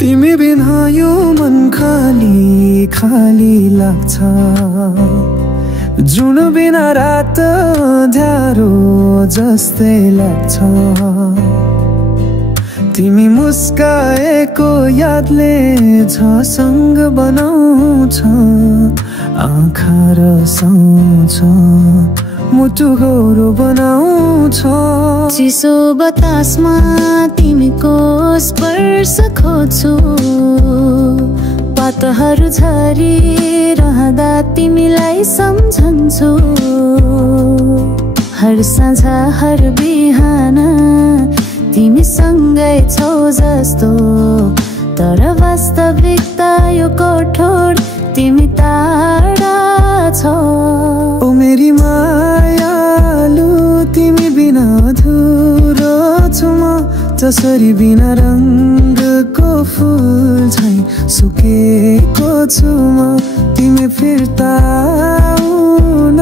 तिमी बिना यो मन खाली खाली लाग्छ जुन बिना रात ध्यारो जस्तै लाग्छ तिमी मुस्काएको यादले झसँग बनाउँछ आँखा रसाउँछ मुटु गौरो बनाउँछ चिसो बतासमा तिमीको स्पर्श खोज्छु पातहरू झरिरहँदा तिमीलाई सम्झन्छु हर साँझ हर बिहान तिमीसँगै छौ जस्तो तर वास्तविकता यो कठोर तिमी टाढा छौ ओ मेरी मायालु तिमी बिना अधुरो छु म जसरी बिना रङ्गको फुल झै सुकेको छु म तिमी फिर्ता आउन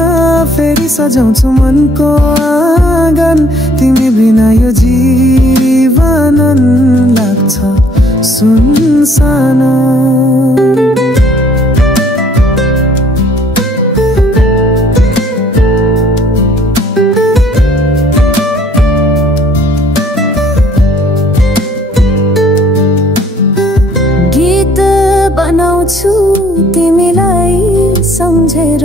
फेरि सजाउँछु मनको आँगन तिमी बिना यो जीवन लाग्छ सुनसान बनाउँछु तिमीलाई सम्झेर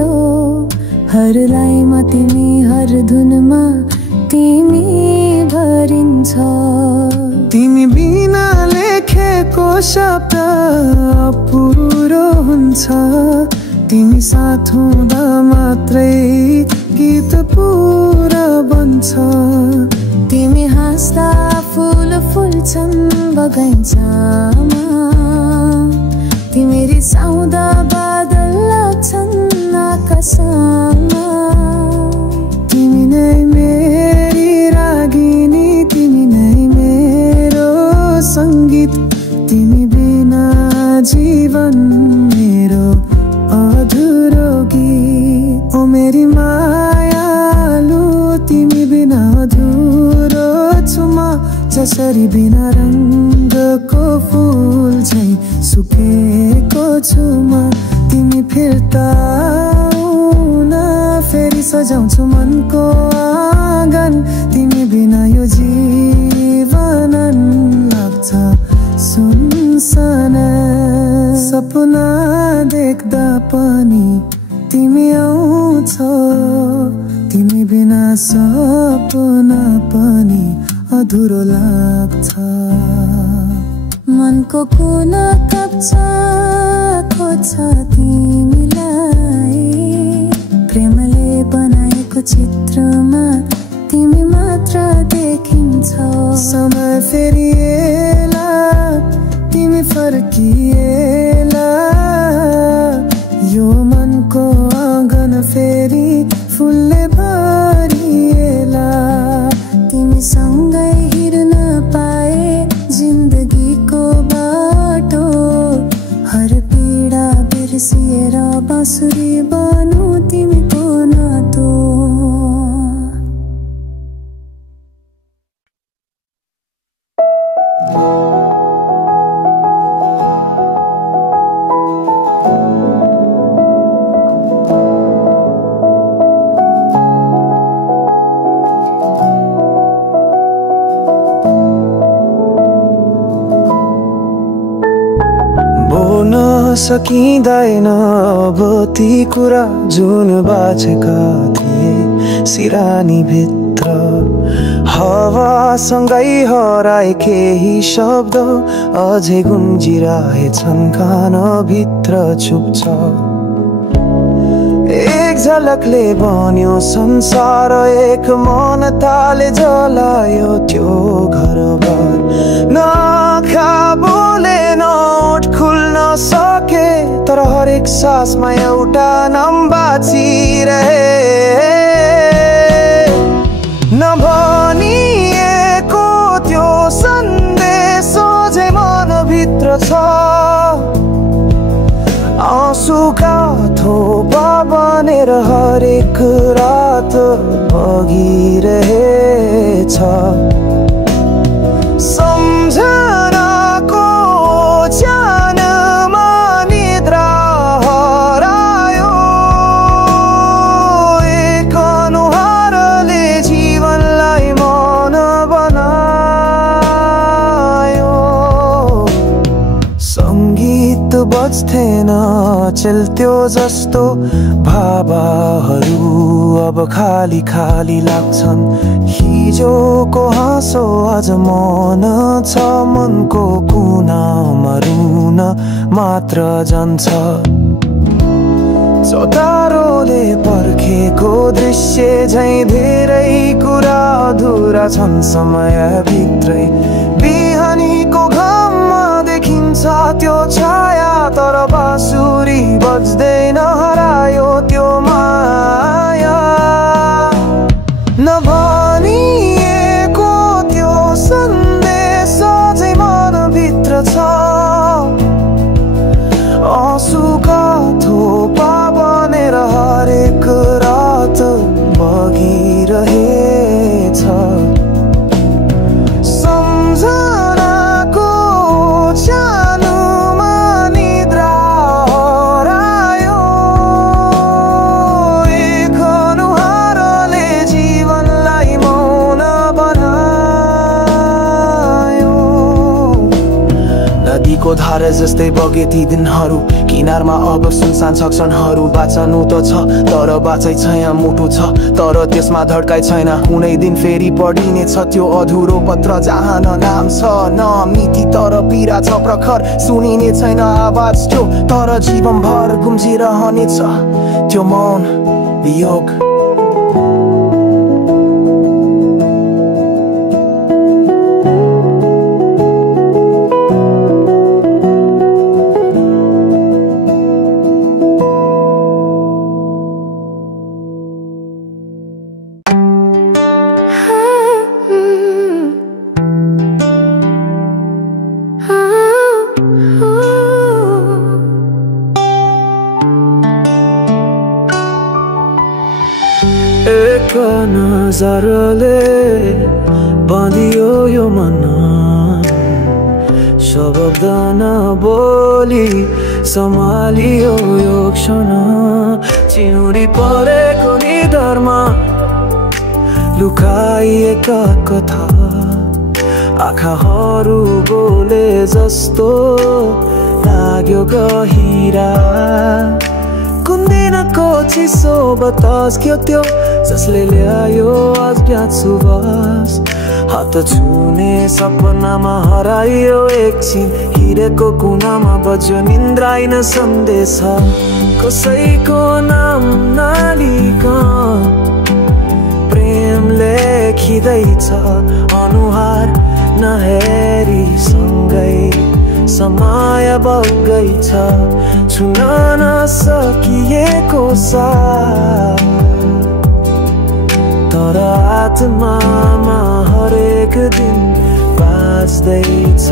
हर लाइनमा तिमी हर धुनमा तिमी भरिन्छ तिमी बिना लेखेको शब्द अपुरो हुन्छ तिमी साथ हुँदा मात्रै गीत पुरा बन्छ तिमी हाँस्दा फुल फुल्छन् बगैँचामा तिमी रिसाउँदा बादल लाग्छन् आकाशमा तिमी नै मेरी रागिनी तिमी नै मेरो सङ्गीत तिमी बिना जीवन मेरो अधुरो गीत ओ मेरी मायालु तिमी बिना अधुरो छु म जसरी बिना रङ्गको फुल झै सुकेको छु म तिमी फिर्ता आउन फेरि सजाउँछु मनको आँगन तिमी बिना यो जीवन लाग्छ सुनसान सपना देख्दा पनि तिमी आउँछौ तिमी बिना सपना पनि अधुरो लाग्छ मनको कुना काप्छ खोज्छ तिमीलाई प्रेमले बनाएको चित्रमा तिमी मात्र देखिन्छौ समय फेरिएला तिमी फर्किएला यो मनको आँगन फेरि फुलले भरिएला तिमीसँगै हिँड्न पाए जिन्दगीको बाटो हर पीडा बिर्सिएर बाँसुरी बनु तिमीको नातो सकिँदैन अब ती कुरा जुन बाँचेका थिए सिरानी भित्र हावासँगै हराए केही शब्द अझै गुन्जिरहेछन् कानभित्र चुप्छ एक झलकले बन्यो संसार एक मन ताले जलायो त्यो घरभर नआँखा बोले न ओठ खुल्न सके तर हरेक हरेक सासमा एउटा नाम बाँचिरहे नभनिएको त्यो सन्देश सोझै मनभित्र छ आँसुका थोपा बनेर हरेक रात बगिरहेछ सम्झनाको ज्यानमा निद्रा हरायो एक अनुहारले जीवनलाई मन बनायो सङ्गीत बज्थेन चल्थ्यो जस्तो भावाहरू अब खाली खाली लाग्छन् हिजोको हाँसो आज मन छ मनको कुनामा रुन मात्र जान्छ चौतारोले पर्खेको दृश्य झैं धेरै कुरा अधुरा छन् समयभित्रै बिहानीको घाममा देखिन्छ त्यो छाया तर बाँसुरी बज्दैन हरायो त्यो माया नभनिएको त्यो सन्देश अझै मनभित्र छ आँसुका थोपा बनेर हरेक रात बगिरहेछ सम्झनाको ज्यानुमा निद्रा हरायो एक अनुहारले जीवनलाई मौन बनायो नदीको धारा जस्तै बगे ती दिनहरू किनारमा अब सुनसान छ क्षणहरू बाँच्नु त छ तर बाँचै छ यहाँ मुटु छ तर त्यसमा धड्काइ छैन कुनै दिन फेरि पढिने छ त्यो अधुरो पत्र जहाँ न नाम छ न मिति तर पीडा छ प्रखर सुनिने छैन आवाज त्यो तर जीवनभर गुम्जिरहनेछ त्यो मौन वियोग एक नजरले बाँधियो यो मन शब्द नबोली सम्हालियो यो क्षण चिउरी परेको निधारमा लुकाइएका कथा आँखाहरू बोले जस्तो लाग्यो गहिरा कुन दिनको चिसो बतास क्यो त्यो जसले ल्यायो अज्ञात सुवास हात छुने सपनामा हरायो एकछिन हिरेको कुनामा बज्यो निन्द्राइन सन्देश कसैको नाम नलिकन प्रेम लेखिँदैछ अनुहार नहेरी सँगै समय बग्दैछ छुन नसकिएको साथ तर आत्मामा हरेक दिन बाँच्दैछ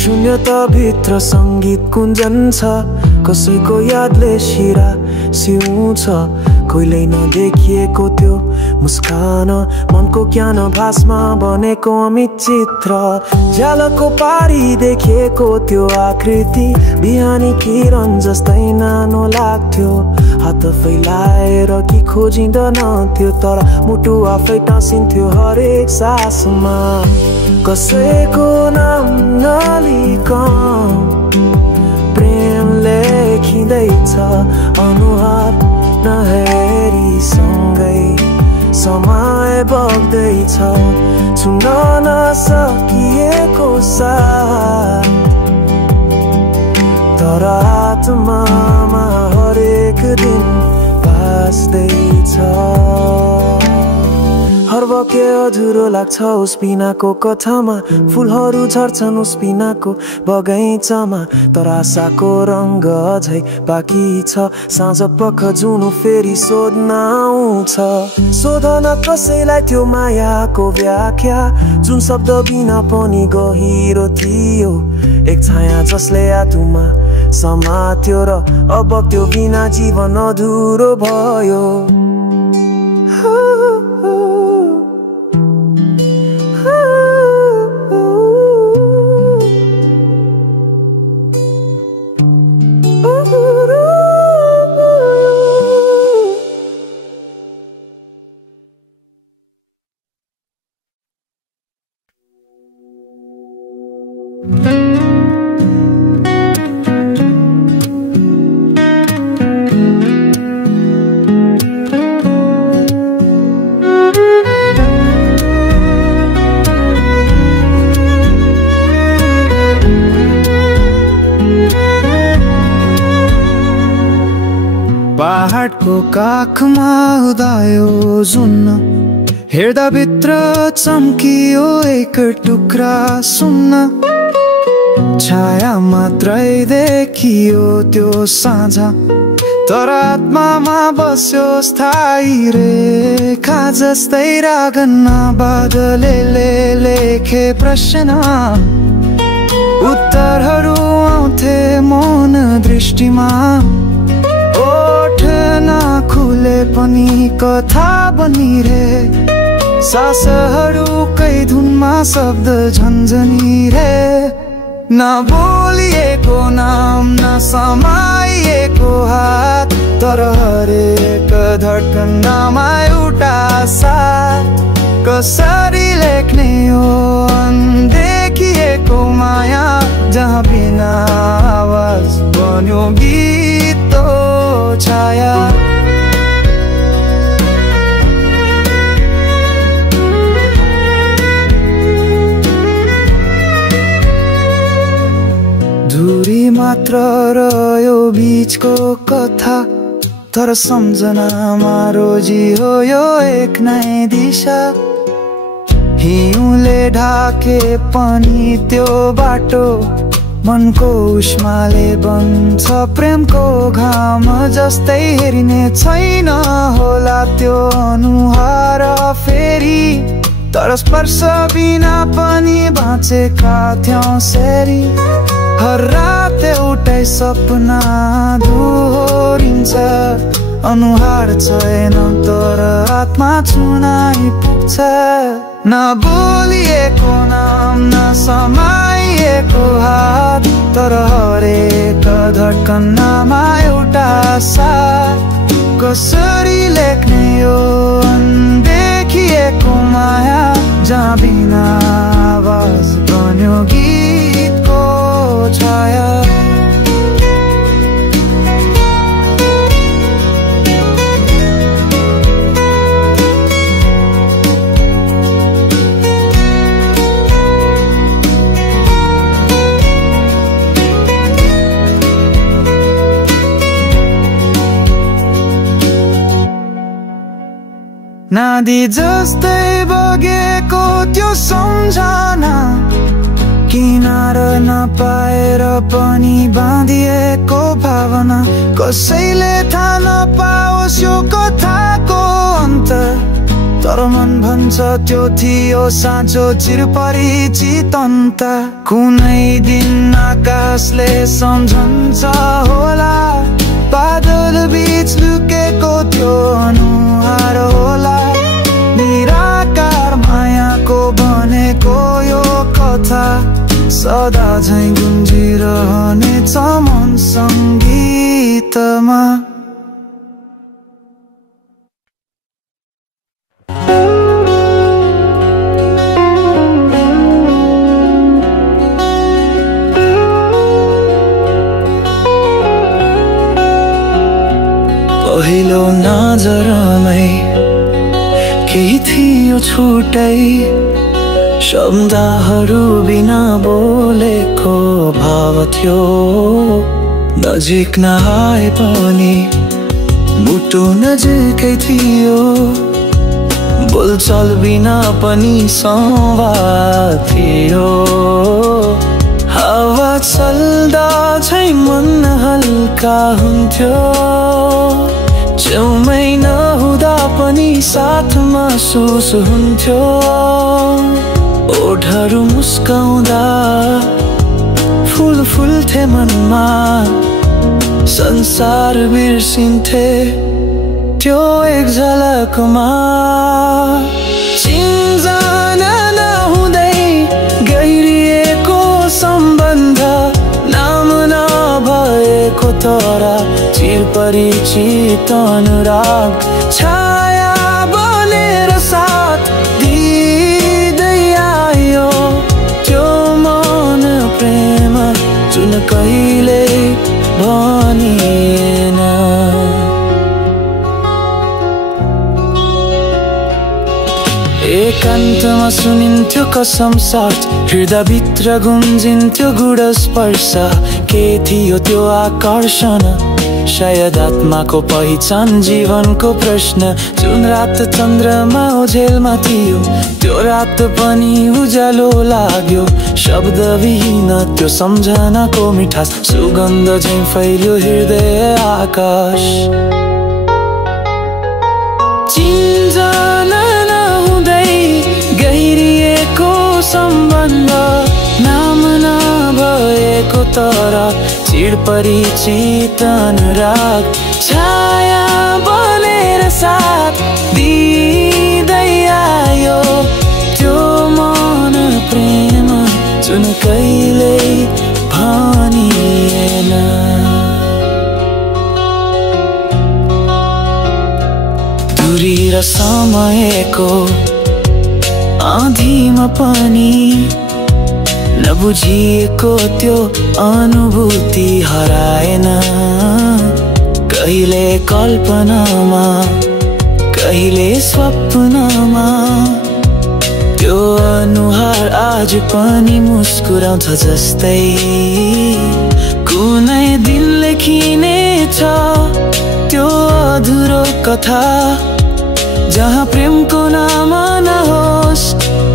शून्यता भित्र सङ्गीत कुञ्जन छ कसैको यादले शिरा सिउँछ कहिल्यै नदेखिएको त्यो मुस्कान मनको ज्ञान भासमा बनेको अमित चित्र झ्यालको पारी देखेको त्यो आकृति बिहानी किरण जस्तै नानो लाग्थ्यो हात फैलाएर कि खोजिँदैन थियो तर मुटु आफै टाँसिन्थ्यो हरेक सासमा कसैको नाम नलिकन प्रेम लेखिँदैछ अनुहार नहेरी सँगै समय बग्दैछ छुन नसकिएको साथ तर आत्मामा हरेक दिन बाँच्दैछ पर्व के अधुरो लाग्छ उस बिनाको कथामा फुलहरू झर्छन् उस बिनाको बगैँचामा तर आशाको रङ्ग अझै बाँकी छ साँझ पख जुन फेरि सोध्न आउँछ सोधन कसैलाई त्यो मायाको व्याख्या जुन शब्द बिना पनि गहिरो थियो एक छाया जसले आत्मा समात्यो र अब त्यो बिना जीवन अधुरो भयो पहाडको काखमा उदायो जुन्न हेर्दा भित्र चम्कियो एक टुक्रा सुन्न छाया मात्रै देखियो त्यो साँझ तर आत्मामा बस्यो स्थायी रेखा जस्तै रागनमा बादलले लेखे प्रश्न उत्तरहरू आउँथे मौन दृष्टिमा खुले पनि कथा बनिरे सासहरूकै धुनमा शब्द झन्झनी रे नबोलिएको नाम नसमाइएको हात तर हरेक धड्कनमा एउटा साथ कसरी लेख्ने हो अनदेखिएको माया जहाँ बिना आवाज बन्यो गीत छाया धुरी मात्र रह्यो बीचको कथा तर सम्झनामा रोजियो यो एक नयाँ दिशा हिउँले ढाके पनि त्यो बाटो मनको उष्माले बन्छ प्रेमको घाम जस्तै हेरिने छैन होला त्यो अनुहार फेरि तर स्पर्श बिना पनि बाँचेका थियौं सेरी हर रात एउटै सपना दोहोरिन्छ अनुहार छैन तर आत्मा छुन आइपुग्छ नबोलिएको नाम नसमाइएको हात तर हरेक धड्कनमा एउटा साथ कसरी लेख्ने हो अनदेखिएको माया जहाँ बिना आवाज बन्यो गीतको छाया नदी जस्तै बगेको त्यो सम्झना किनार नपाएर पनि बाँधिएको भावना कसैले थाहा नपाओस् यो कथाको अन्त तर मन भन्छ त्यो थियो साँचो चिरपरिचित अन्त कुनै दिन आकाशले सम्झन्छ होला बादल बीच लुकेको त्यो अनुहार होला निराकार मायाको बनेको यो कथा सदा झैं गुन्जिरहनेछ मन सङ्गीतमा पहिलो नजरमै केही थियो छुट्टै शब्दहरू बिना बोलेको भाव थियो नजिक नआए पनि मुटु नजिकै थियो बोलचाल बिना पनि संवाद थियो हावा चल्दा झै मन हल्का हुन्थ्यो छेउमै नहुँदा पनि साथमा महसुस हुन्थ्यो ओठहरू मुस्काउँदा फुल फुल्थे मनमा संसार बिर्सिन्थे त्यो एक झलकमा चिन्जना नहुँदै गहिरिएको सम्बन्ध नाम नभएको तर चिरपरिचित अनुराग छाया बनेर साथ दिँदै आयो त्यो मन प्रेम जुन कहिले भनिएन एकान्तमा सुनिन्थ्यो कसम साथ हृदयभित्र गुन्जिन्थ्यो गुडस्पर्श के थियो त्यो आकर्षण शायद आत्माको पहिचान जीवनको प्रश्न जुन रात चन्द्रमा ओझेलमा थियो त्यो रात पनि उज्यालो लाग्यो शब्दविहीन त्यो सम्झनाको मिठास सुगन्ध झैं फैल्यो हृदय आकाश चिन्जना नहुँदै गहिरिएको सम्बन्ध नाम नभएको तर चिरपरिचित अनुराग छाया बनेर साथ दिँदै आयो त्यो मन प्रेम जुन कहिल्यै भनिएन दूरी र समयको आँधीमा पनि नबुझिएको त्यो अनुभूति हराएन कहिले कल्पनामा कहिले स्वप्नमा त्यो अनुहार आज पनि मुस्कुराउँछ जस्तै कुनै दिन लेखिनेछ त्यो अधुरो कथा जहाँ प्रेमको नाम नहोस्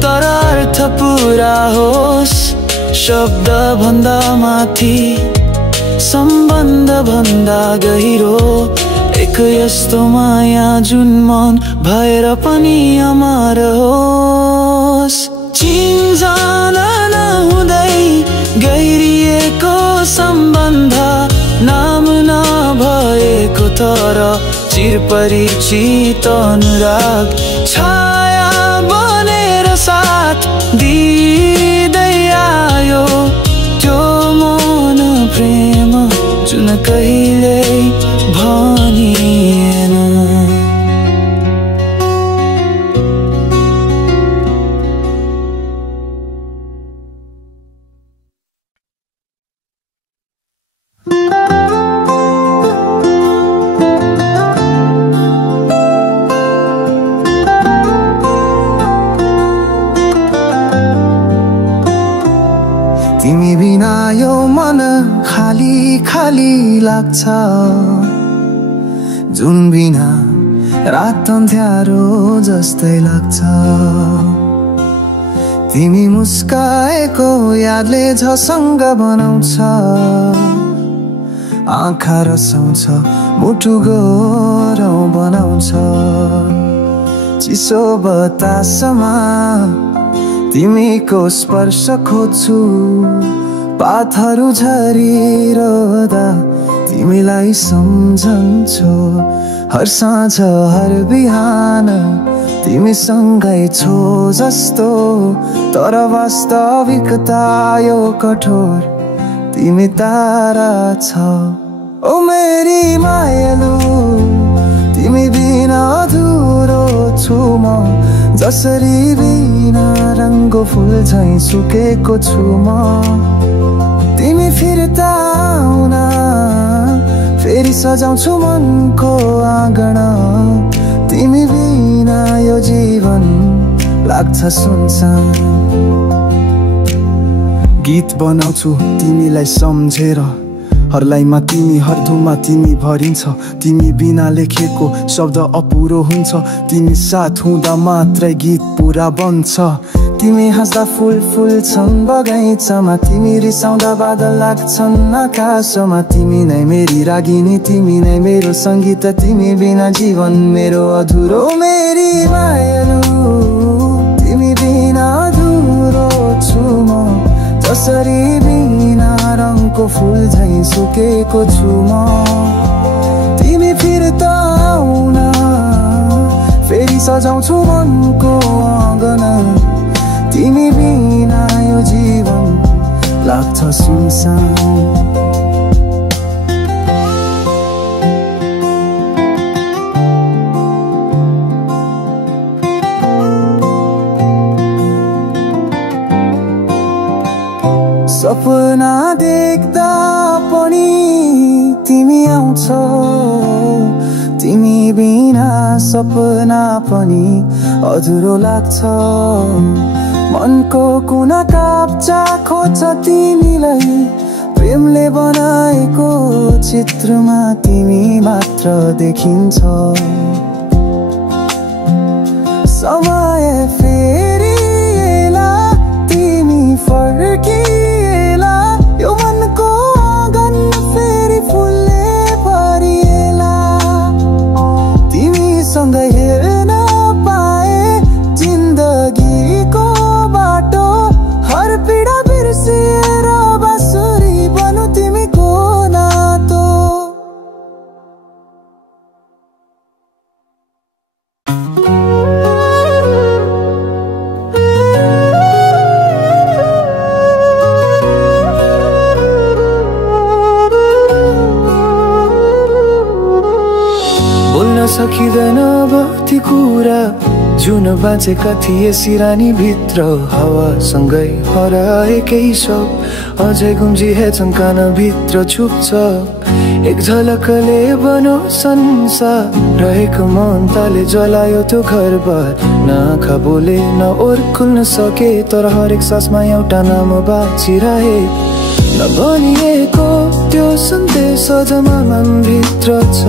तर अर्थ पुरा होस् शब्द भन्दा माथि सम्बन्ध भन्दा गहिरो एक यस्तो माया जुन मन भएर पनि अमर होस् चिन्जना नहुँदै गहिरिएको सम्बन्ध नाम नभएको तर चिरपरिचित अनुराग छाया बनेर साथ दिँदै आयो त्यो मन प्रेम जुन कहिल्यै भनिएन तिमी बिना यो मन खाली खाली लाग्छ जुन बिना रात अन्ध्यारो जस्तै लाग्छ तिमी मुस्काएको यादले झसङ्ग बनाउँछ आँखा रसाउँछ मुटु गरौँ बनाउँछ चिसो बतासमा तिमीको स्पर्श खोज्छु पातहरू झरिरहँदा तिमीलाई सम्झन्छु हर साँझ हर बिहान तिमीसँगै छौ जस्तो तर वास्तविकता यो कठोर तिमी तारा छ ओ मेरी मायालु तिमी बिना अधुरो छु म जसरी बिना रङ्गो फुल झैं सुकेको छु म तिमी फिर्ता आउन फेरि सजाउँछु मनको आँगन तिमी बिना यो जीवन लाग्छ सुनसान गीत बनाउँछु तिमीलाई सम्झेर हर लाइनमा तिमी, हर धुनमा तिमी भरिन्छ। तिमी बिना लेखेको शब्द अपुरो हुन्छ। तिमी साथ हुँदा मात्रै गीत पुरा बन्छ। तिमी हाँस्दा फुल फुल्छन् बगैँचामा, तिमी रिसाउँदा बादल लाग्छन् आकाशमा। तिमी नै मेरी रागिनी, तिमी नै मेरो सङ्गीत, तिमी बिना जीवन मेरो अधुरो। मेरी मायालु तिमी बिना अधुरो छु म, जसरी बिना रङको फुल झैँ सुकेको छु म। तिमी फिर्ता आउन फेरि सजाउँछु मनको आँगन, तिमी बिना यो जीवन लाग्छ सुनसान। सपना देख्दा पनि तिमी आउँछौ, तिमी बिना सपना पनि अधुरो लाग्छ। मनको कुना काप्चा खोज्छ तिमीलाई, प्रेमले बनाएको चित्रमा तिमी मात्र देखिन्छ। समय फेरिएला तिमी फर्किएला, यो मनको आँगन फेरि फुलले भरिएला। तिमीसँग हेर्न पाए जिन्दगीको बाटो, हर पीडा बिर्सिएर बाँसुरी बनु तिमीको नातो। सकिँदैन अब ती कुरा जुन बाँचेका थिए सिरानी भित्र। हावासँगै हराएकै सब अझै गुम्जिएछन् कान भित्र छुप्छ। एक झलकले बनो संसार, रहेको मनताले जलायो त्यो घरबार। न आँखा बोले न ओर खुल्न सके, तर हरेक सासमा एउटा नाम बाँचिरहे। नभनिएको त्यो सन्देश अझ मनभित्र छ।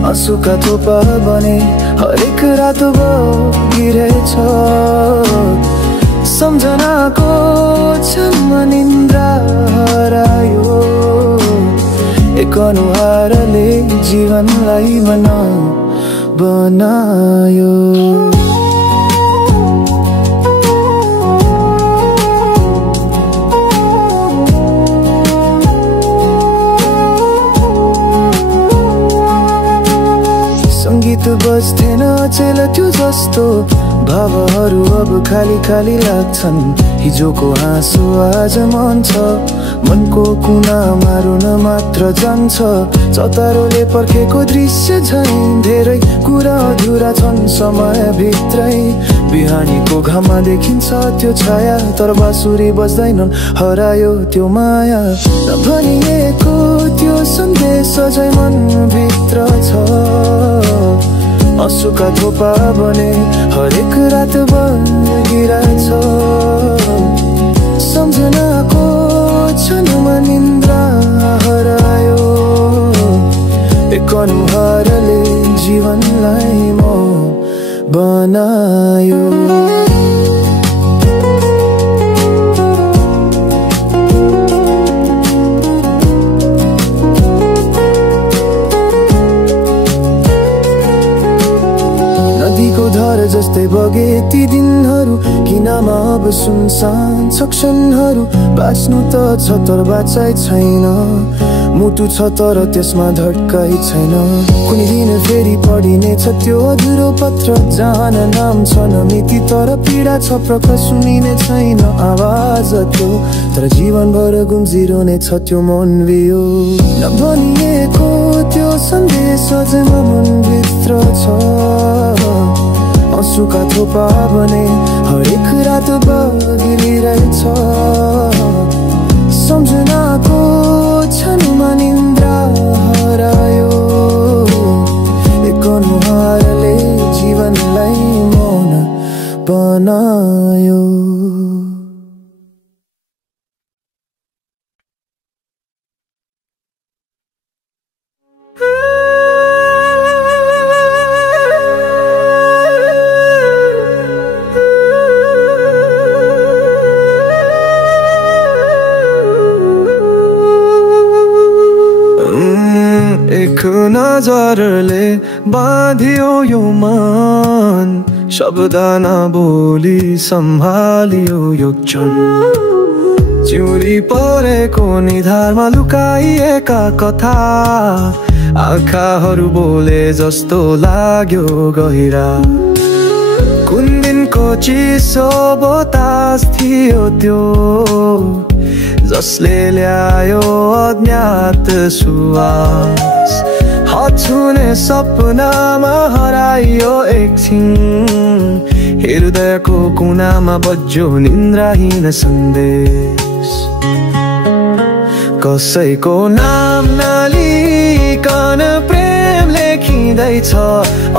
आँसुका थोपा बने हरेक रात बगिरहेछ। सम्झनाको क्षणमा निन्द्रा हरायो, एक अनुहारले जीवनलाई बनायो। गीत बज्थेन अचेल त्यो जस्तो, भावहरू अब खाली खाली लाग्छन्। हिजोको हाँसो आज मन छ, मनको कुनामा रुन मात्र जान्छ। चतारोले पर्खेको दृश्य झैँ धेरै कुरा अधुरा छन् समयभित्रै। बिहानीको घाममा देखिन्छ त्यो छाया, तर बाँसुरी बज्दैनन् हरायो त्यो माया। नभनिएको त्यो सन्देश अझै मनभित्र छ। आँसुका थोपा बने हरेक रात बगिरहेछ। सम्झनाको क्षणमा निन्द्रा हरायो, एक अनुहारले जीवनलाई बनायो। नदीको धार जस्तै बगे ती दिनहरू, किनामा अब सुनसान छ क्षणहरू। बाँच्नु त छ तर बाँचाइ छैन, मुटु छ तर त्यसमा धड्काइ छैन। कुनै दिन फेरि पढिनेछ त्यो अधुरो पत्र, जहाँ नाम छ न मिति तर पीडा छ प्रखर सुनिने छैन आवाज त्यो। तर जीवनभर गुम्जिरहने छ त्यो मन बियो। नभनिएको त्यो सन्देश अझ मनभित्र छ। आँसुका थोपा बने हरेक रात बगिरहेछ। सम्झनाको क्षणमा निन्द्रा हरायो, एक अनुहारले जीवनलाई मौन बनायो। एक नजरले बाँधियो यो मन शब्द नबोली सम्हालियो यो क्षण चिउरी परेको निधारमा लुकाइएका कथा आँखाहरू बोले जस्तो लाग्यो गहिरा कुन दिनको चिसो बतास थियो त्यो जसले ल्यायो अज्ञात सुवास हात छुने सपनामा हराइयो एकछिन हृदयको कुनामा बज्यो निन्द्राहीन सन्देश कसैको नाम नलिकन प्रेम लेखिँदैछ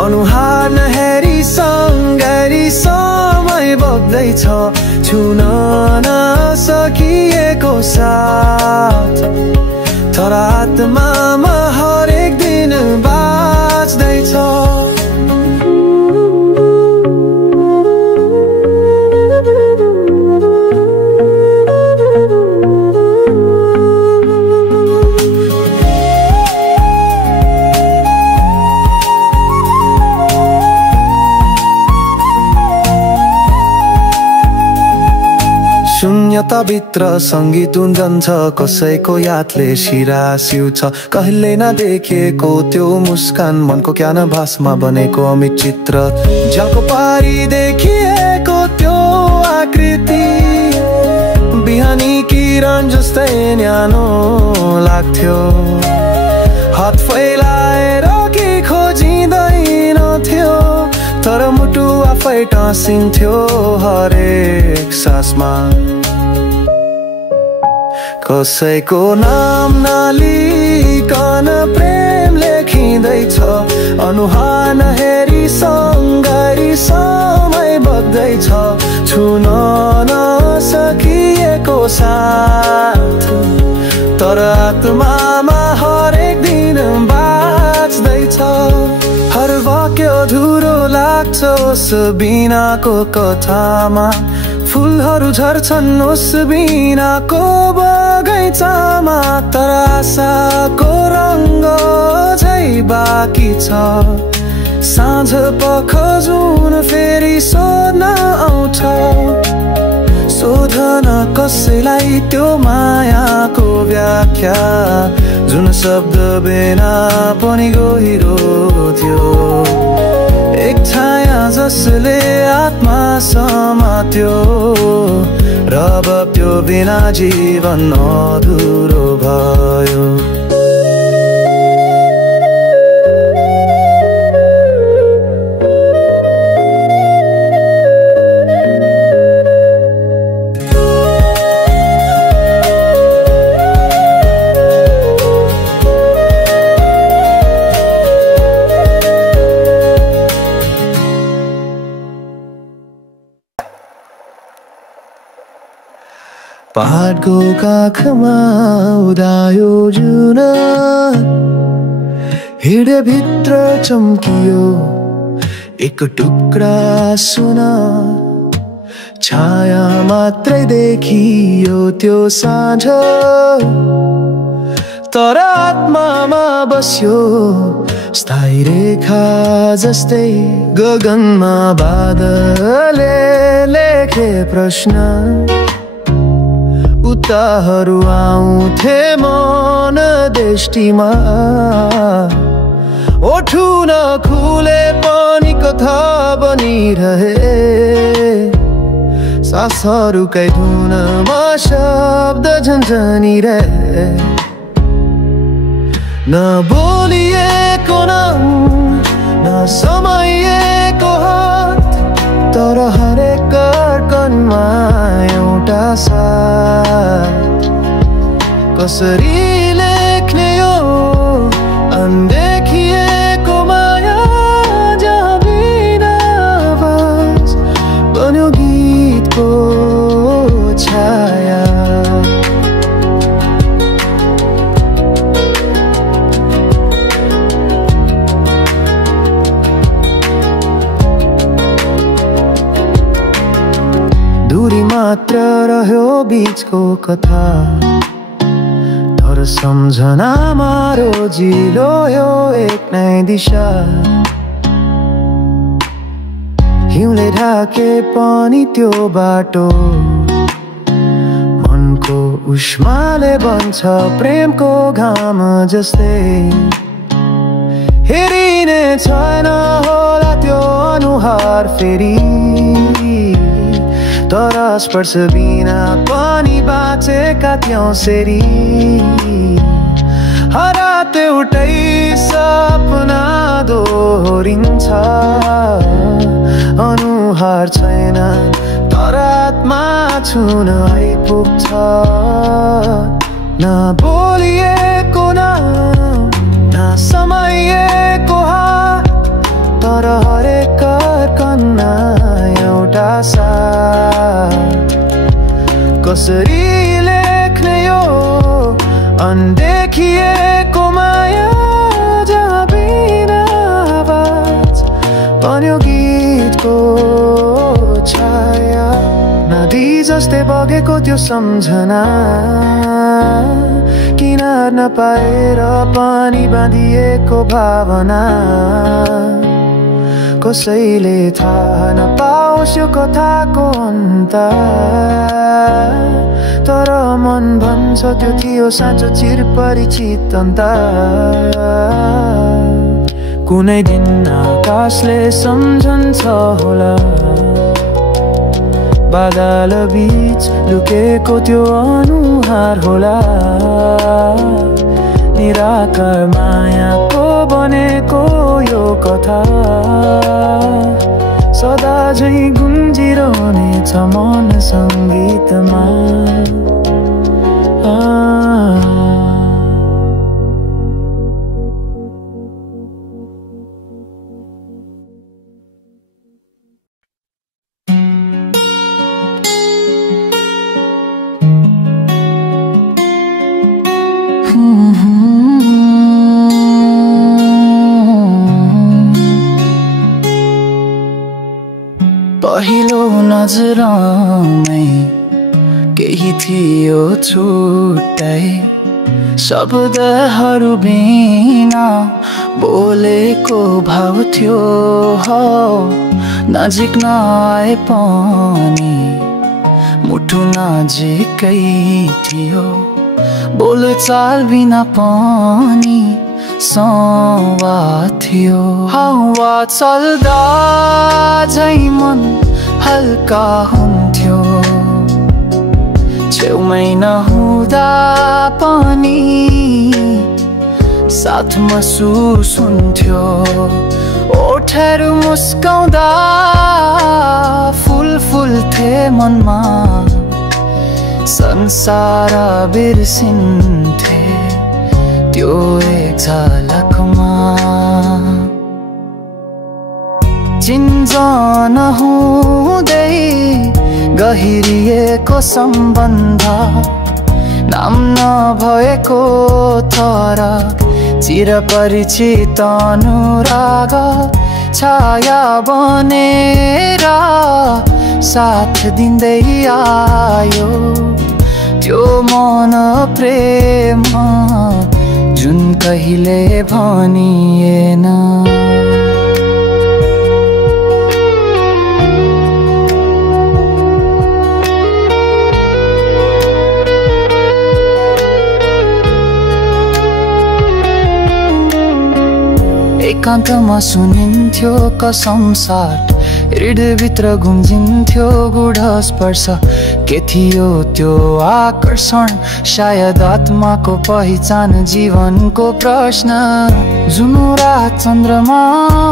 अनुहार नहेरी सँगरी समय बग्दैछ छुन नसकिएको साथ तर आत्मामा हरेक दिन बाँच्दैछ शून्यताभित्र सङ्गीत उन्जन्छ कसैको यादले शिरा सिउँछ कहिले नदेखेको त्यो मुस्कान मनको क्यान भासमा बनेको अमित चित्र झ्यालको पारी देखिएको त्यो आकृति बिहानी किरण जस्तै न्यानो लाग्थ्यो हात फैलाएर के खोजिँदैनथ्यो तर मुटु आफै टाँसिन्थ्यो हरेक सासमा कसैको नाम नलिकन प्रेम लेखिँदैछ अनुहार नहेरी सँगरी समय बग्दैछ छुन नसकिएको साथ तर आत्मामा हरेक दिन बाँच्दैछ हर वाक्य अधुरो लाग्छ ओस बिनाको कथामा फुलहरू झर्छन् ओस बिनाको बगैँचामा तर आशाको रङ्ग झै बाँकी छ साँझ पख जुन फेरि सोध्न आउँछ सोधन कसैलाई त्यो मायाको व्याख्या जुन शब्द बिना पनि गहिरो थियो एक छाया जसले आत्मा समात्यो र अब त्यो बिना जीवन अधुरो भयो पहाडको काखमा उदायो जुन हृदयभित्र चम्कियो एक टुक्रा सुना छाया मात्रै देखियो त्यो साँझ तर आत्मामा बस्यो स्थायी रेखा जस्तै गगनमा बादलले लेखे प्रश्न उताहरू आउँथे मन दृष्टिमा ओठु नखुले पनि कथा बनिरहे सासहरूकै धुनमा शब्द झन्झनिरहे नबोलिएको नाम नसमाइएको हात तर हरेक धड्कनमा एउटा साथ कसरी लेख्ने यो अनदेखिएको माया जहाँ बिना आवाज बन्यो गीतको छाया दूरी मात्र रह्यो बीचको कथा तर तर सम्झनामा रोजिलो यो एक नै दिशा हिउँले ढाके पनि त्यो बाटो मनको उष्माले बन्छ प्रेमको घाम जस्तै हेरिने छैन होला त्यो अनुहार फेरि तर स्पर्श बिना पनि बाँचेका थियौं सेरी हरात एउटै सपना दोहोरिन्छ अनुहार छैन तर आत्मा छुन आइपुग्छ न बोलिएको न समयको हात तर हरेक कन्ना एउटा साथ कसरी लेख्ने यो अनदेखिएको माया जहाँ बिना आवाज बन्यो गीतको छाया नदी जस्तै बगेको त्यो सम्झना किनार नपाएर पानी बाँधिएको भावना कसैले थाहा नपाओस् यो कथाको अन्त तर मन भन्छ त्यो थियो साँचो चिरपरिचित अन्त कुनै दिन आकाशले सम्झन्छ होला बादल बीच लुकेको त्यो अनुहार होला निराकार मायाको बनेको यो कथा सदा झैं गुन्जिरहनेछ मन सङ्गीतमा पहिलो नजरमै केही थियो छुट्टै शब्दहरू बिना बोलेको भाव थियो हो नजिक नआए पनि मुटु नजिकै थियो बोलचाल बिना पनि संवाद थियो हावा चल्दा झैं मन हल्का हुन्थ्यो छेउमै नहुँदा पनि साथ महसुस हुन्थ्यो ओठहरू मुस्काउँदा फुल फुल्थे मनमा संसार बिर्सिन्थे त्यो एक झलकमा चिन्जन हुँदै गहिरिएको सम्बन्ध नाम नभएको तर चिरपरिचित अनुराग छाया बनेर साथ दिँदै आयो त्यो मन प्रेम जुन कहिले भनिएन एकान्तमा सुनिन्थ्यो कसम साट हृदयभित्र गुम्जिन्थ्यो गुढ स्पर्श के थियो त्यो आकर्षण सायद आत्माको पहिचान जीवनको प्रश्न जुन रात चन्द्रमा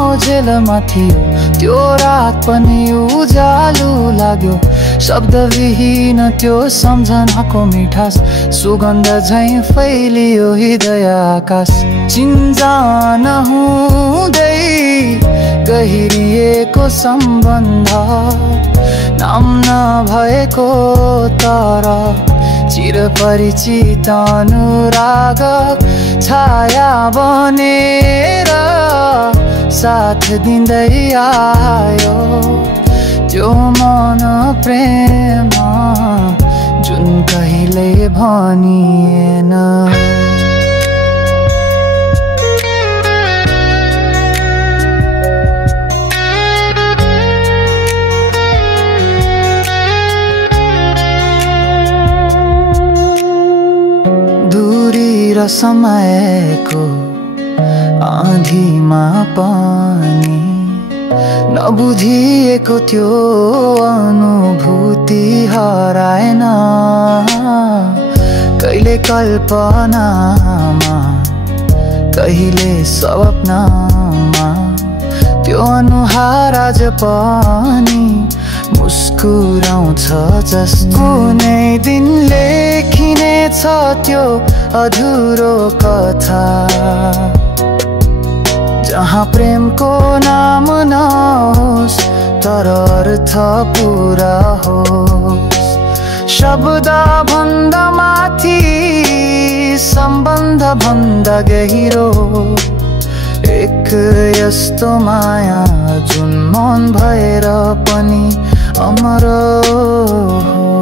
ओझेलमा थियो त्यो रात पनि उज्यालो लाग्यो शब्दविहीन त्यो सम्झनाको मिठास सुगन्ध झैं फैलियो हृदय आकाश चिन्जान हुँदै गहिरिएको सम्बन्ध नाम नभएको तर चिरपरिचित अनुराग छाया बनेर साथ दिँदै आयो त्यो मन प्रेम जुन कहिले भनिएन। दूरी र समयको आँधीमा पनि नबुझिएको त्यो अनुभूति हराएन। कहिले कल्पनामा कहिले स्वप्नमा त्यो अनुहार आज पनि मुस्कुराउँछ जस्तो। कुनै दिन लेखिनेछ त्यो अधुरो कथा जहाँ प्रेमको नाम नहोस् तर अर्थ पुरा होस्। शब्द भन्दा माथि सम्बन्ध भन्दा गहिरो एक यस्तो माया जुन मन भएर पनि अमर हो।